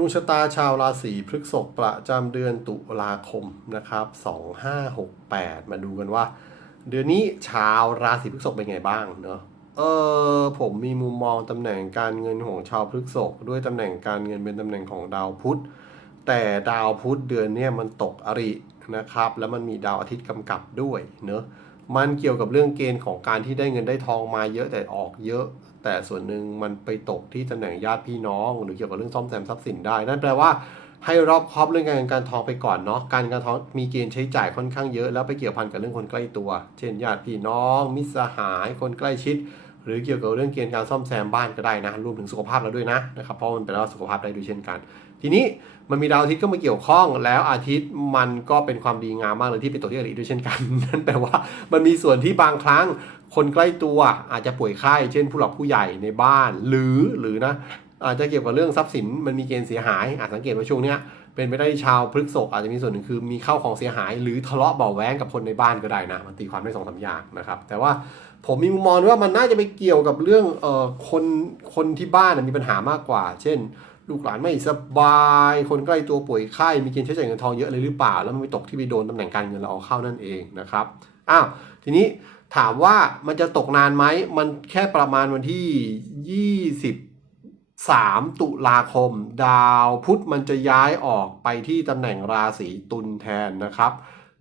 ดวงชะตาชาวราศีพฤษภประจำเดือนตุลาคมนะครับ 2568 มาดูกันว่า เดือนนี้ชาวราศีพฤษภเป็นไงบ้างเนาะเออผมมีมุมมองตำแหน่งการเงินของชาวพฤษภด้วยตำแหน่งการเงินเป็นตำแหน่งของดาวพุธ แต่ดาวพุธเดือนนี้มันตกอรินะครับ แล้วมันมีดาวอาทิตย์กำกับด้วยเนอะ มันเกี่ยวกับเรื่องเกณฑ์ของการที่ได้เงินได้ทองมาเยอะแต่ออกเยอะ แต่ส่วนหนึ่งมันไปตกที่ตำแหน่งญาติพี่น้อง หรือเกี่ยวกับเรื่องซ่อมแซมทรัพย์สินได้ นั่นแปลว่าให้รอบครอบเรื่องการเงินการทองไปก่อนเนาะการเงินการทองมีเกณฑ์ใช้จ่ายค่อนข้างเยอะ แล้วไปเกี่ยวพันกับเรื่องคนใกล้ตัว เช่นญาติพี่น้อง มิตรสหายคนใกล้ชิด หรือเกี่ยวกับเรื่องเกณฑ์การซ่อมแซมบ้านก็ได้นะรวมถึงสุขภาพเราด้วยนะนะครับเพราะมันเป็นเรื่องสุขภาพได้ด้วยเช่นกัน ทีนี้มันมีดาวอาทิตย์ก็มาเกี่ยวข้อง แล้วอาทิตย์มันก็เป็นความดีงามมากเลยที่เป็นตัวที่อริด้วยเช่นกันนั่นแปลว่ามันมีส่วนที่บางครั้งคนใกล้ตัวอาจจะป่วยไข้เช่นผู้หลักผู้ใหญ่ในบ้าน หรือหรือนะ อาจจะเกี่ยวกับเรื่องทรัพย์สินมันมีเกณฑ์เสียหาย อาจสังเกตว่าช่วงเนี้ยเป็นไปได้ชาวพฤษภอาจจะมีส่วนหนึ่งคือมีเข้าของเสียหาย หรือทะเลาะเบาแว้งกับคนในบ้านก็ได้นะมันตีความได้สองสามอย่างนะครับแต่ว่าผมมีมุมมองว่ามันน่าจะไปเกี่ยวกับเรื่องเอ่อคนคนที่บ้านมีปัญหามากกว่า เช่น ลูกหลานไม่สบาย คนใกล้ตัวป่วยไข้มีเกณฑ์ใช้จ่ายเงินทองเยอะเลยหรือเปล่า แล้วมันไปตกที่ไปโดนตำแหน่งการเงินเราเอาเข้านั่นเองนะครับอ้าวทีนี้ถามว่ามันจะตกนานไหมมันแค่ประมาณวันที่ 3 ตุลาคม ดาวพุธมันจะย้ายออกไปที่ตำแหน่งราศีตุลแทนนะครับ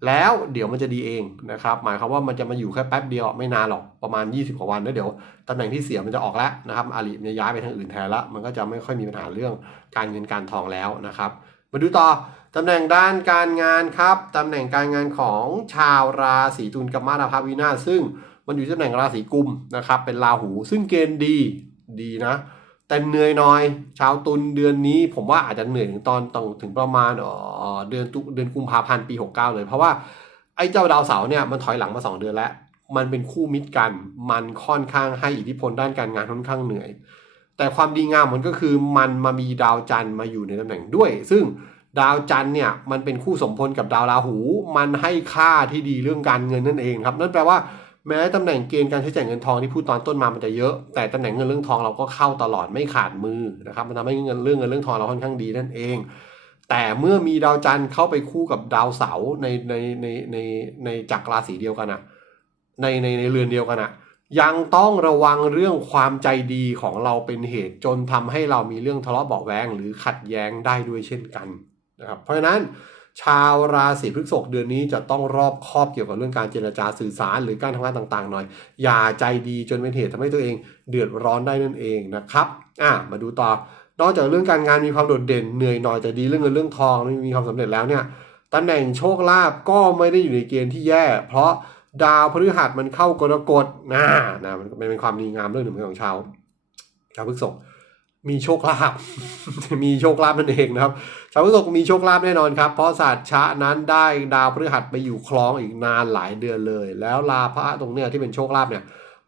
แล้วเดี๋ยวมันจะดีเองนะครับ หมายความว่ามันจะมาอยู่แค่แป๊บเดียวไม่นานหรอกประมาณ 20กว่าวันแล้วเดี๋ยวตำแหน่งที่เสียมันจะออกแล้วนะครับอาลีมันจะย้ายไปทางอื่นแทนละมันก็จะไม่ค่อยมีปัญหาเรื่องการเงินการทองแล้วนะครับ มาดูต่อตำแหน่งด้านการงานครับตำแหน่งการงานของชาวราศีตุลกับมาราภาวินาซึ่งมันอยู่ตำแหน่งราศีกุมนะครับเป็นราหูซึ่งเกณฑ์ดีดีนะ แต่เหนื่อยหน่อย ชาวตุลเดือนนี้ ผมว่าอาจจะเหนื่อยถึงตอนตองถึงประมาณเอ่อเดือนตุเดือนกุมภาพันธ์ปี 69 เลย เพราะว่าไอ้เจ้าดาวเสาร์เนี่ยมันถอยหลังมา 2 เดือนแล้ว มันเป็นคู่มิตรกัน มันค่อนข้างให้อิทธิพลด้านการงานค่อนข้างเหนื่อย แต่ความดีงามมันก็คือมันมามีดาวจันทร์มาอยู่ในตำแหน่งด้วย ซึ่งดาวจันทร์เนี่ยมันเป็นคู่สมพลกับดาวราหู มันให้ค่าที่ดีเรื่องการเงินนั่นเองครับ นั่นแปลว่า แม้ตำแหน่งเกณฑ์การใช้จ่ายเงินทองที่พูดตอนต้นมามันจะเยอะ แต่ตำแหน่งเงินเรื่องทองเราก็เข้าตลอดไม่ขาดมือนะครับมันทำให้เงินเรื่องเงินเรื่องทองเราค่อนข้างดีนั่นเอง แต่เมื่อมีดาวจันทร์เข้าไปคู่กับดาวเสาร์ในในในในในจักรราศีเดียวกันอะในในในเรือนเดียวกันอะยังต้องระวังเรื่องความใจดีของเราเป็นเหตุจนทำให้เรามีเรื่องทะเลาะเบาแวงหรือขัดแย้งได้ด้วยเช่นกันนะครับเพราะฉะนั้น ชาวราศีพฤษภเดือนนี้จะต้องรอบคอบเกี่ยวกับเรื่องการเจรจาสื่อสาร หรือการทำงานต่างๆหน่อย อย่าใจดีจนเป็นเหตุทำให้ตัวเองเดือดร้อนได้นั่นเองนะครับอะมาดูต่อนอกจากเรื่องการงานมีความโดดเด่นเหนื่อยหน่อยแต่ดีเรื่องเงินเรื่องทองมีความสำเร็จแล้วเนี่ยตำแหน่งโชคลาภก็ไม่ได้อยู่ในเกณฑ์ที่แย่ เพราะดาวพฤหัสมันเข้ากรกฎนะนะมันเป็นความดีงามเรื่องหนึ่งของชาวชาวพฤษภ มีโชคลาภมีโชคลาภนั่นเองนะครับชาวพฤษภมีโชคลาภแน่นอนครับ เพราะศาสตร์ชะนั้นได้ดาวพฤหัสไปอยู่คล้องอีกนานหลายเดือนเลย แล้วลาพระตรงเนี้ยที่เป็นโชคลาภเนี่ย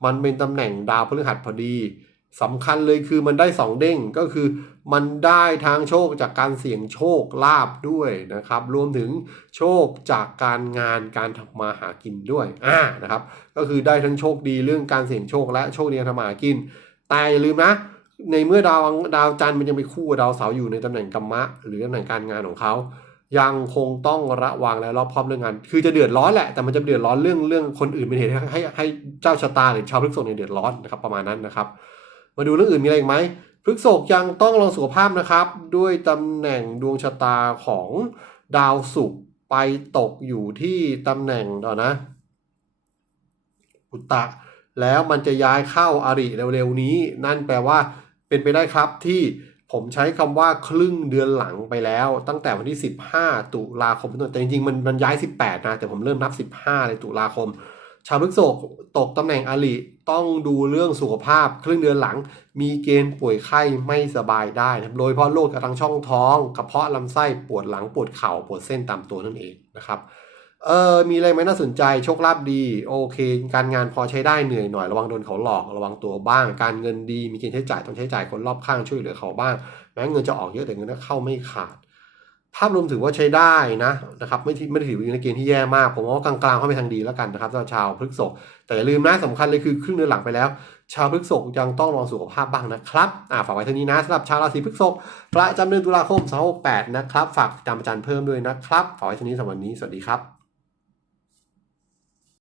มันเป็นตำแหน่งดาวพฤหัสพอดีสำคัญเลยคือมันได้สองเด้งก็คือมันได้ทางโชคจากการเสี่ยงโชคลาภด้วยนะครับ รวมถึงโชคจากการงานการทำมาหากินด้วยอ่านะครับ ก็คือได้ทั้งโชคดีเรื่องการเสี่ยงโชคและโชคดีการทำมาหากิน แต่อย่าลืมนะ ในเมื่อดาวดาวจันทร์มันยังไปคู่ดาวเสาร์อยู่ในตำแหน่งกัมมะ หรือตำแหน่งการงานของเขา ยังคงต้องระวังและรอบคอบเรื่องงาน คือจะเดือดร้อนแหละ แต่มันจะเดือดร้อนเรื่องเรื่องคนอื่นเป็นเหตุให้ให้เจ้าชะตาหรือชาวพฤกษกเนี่ยเดือดร้อนนะครับประมาณนั้นนะครับ มาดูเรื่องอื่นมีอะไรอีกไหมพฤกษกยังต้องระวังสุขภาพนะครับ ด้วยตำแหน่งดวงชะตาของดาวศุกร์ไปตกอยู่ที่ตำแหน่งต่อนนะอุตตะแล้วมันจะย้ายเข้าอาริเร็วๆนี้ นั่นแปลว่า เป็นไปได้ครับที่ผมใช้คำว่าครึ่งเดือนหลังไปแล้ว ตั้งแต่วันที่ 15 ตุลาคมเป็นต้นแต่จริงๆมันมันย้าย 18 นะ แต่ผมเริ่มนับ 15 เลยตุลาคม ชาวพฤษภตกตำแหน่งอาริต้องดูเรื่องสุขภาพ ครึ่งเดือนหลัง มีเกณฑ์ป่วยไข้ไม่สบายได้นะโดยเฉพาะโรคกระทางช่องท้อง กระเพาะลำไส้ปวดหลังปวดเข่าปวดเส้นตามตัวนั่นเองนะครับ เออมีอะไรไหมน่าสนใจโชคลาภดีโอเค การงานพอใช้ได้เหนื่อยหน่อยระวังโดนเขาหลอกระวังตัวบ้าง การเงินดีมีเกณฑ์ใช้จ่ายต้องใช้จ่ายคนรอบข้างช่วยเหลือเขาบ้างแม้เงินจะออกเยอะแต่เงินเข้าไม่ขาด ภาพรวมถือว่าใช้ได้นะนะครับไม่ที่ไม่ได้ถือว่าอยู่ในเกณฑ์ที่แย่มาก ผมว่ากลางๆเข้าไปทางดีแล้วกันนะครับสำหรับชาวพฤกษภแต่อย่าลืมนะสำคัญเลยคือครึ่งเดือนหลังไปแล้ว ชาวพฤกษภยังต้องระวังสุขภาพบ้างนะครับอ่าฝากไว้เท่านี้นะสำหรับชาวราศีพฤกษภประจำเดือนตุลาคม2568 นะครับ ฝากติดตามอาจารย์เพิ่มด้วยนะครับฝากไว้เท่านี้สำหรับวันนี้สวัสดีครับ